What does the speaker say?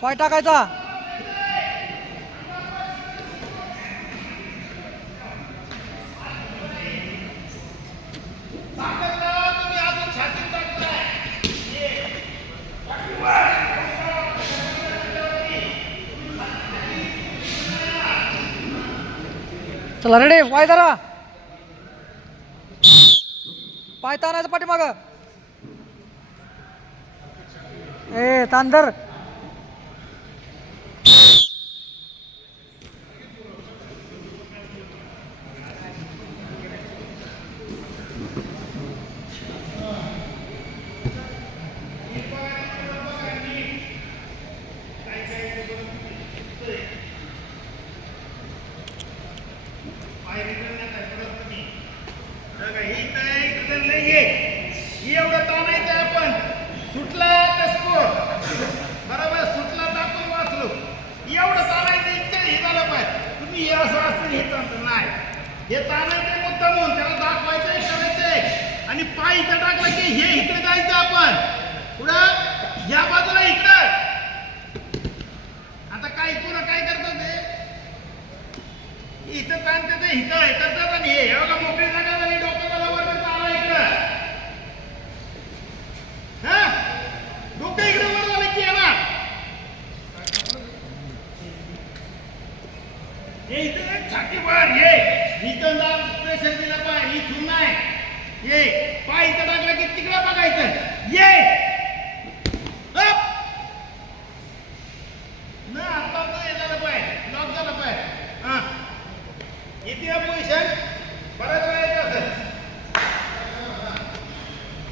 ファイターカイザ चला रेडी पाय धरा. पाय ताणायचं पाठीमाग. ए तांदर एवढं ताणायचं आपण. सुटला तर स्कोर बरोबर सुटला तर आपण वाचलो. एवढं ताणायचं इतकं हे झालं पाहिजे. तुम्ही हे असं असतं हे ताणतं नाही. हे ताणायचं मुद्दा म्हणून त्याला दाखवायचंय करायचंय आणि पाय इथं टाकला की हे इकडे जायचं आपण. पुढं या बाजूला इकडं. आता काय पुन्हा काय करतात ते? इथं ताणतात ते इथं हे करतात आणि हे. एवढा मोकळी जागा झाली डोक्याला वर ताणा इकडं हा डोकं इकडे वर झालं की येणार ये इथं छाती वर ये. इथं ना प्रेशर दिला पाय इथून नाही. ये पाय इथं टाकला की तिकडे बघायचं. ये. ना आता तर झालं पाय. लॉक झालं पाय. हा. इथे पैसे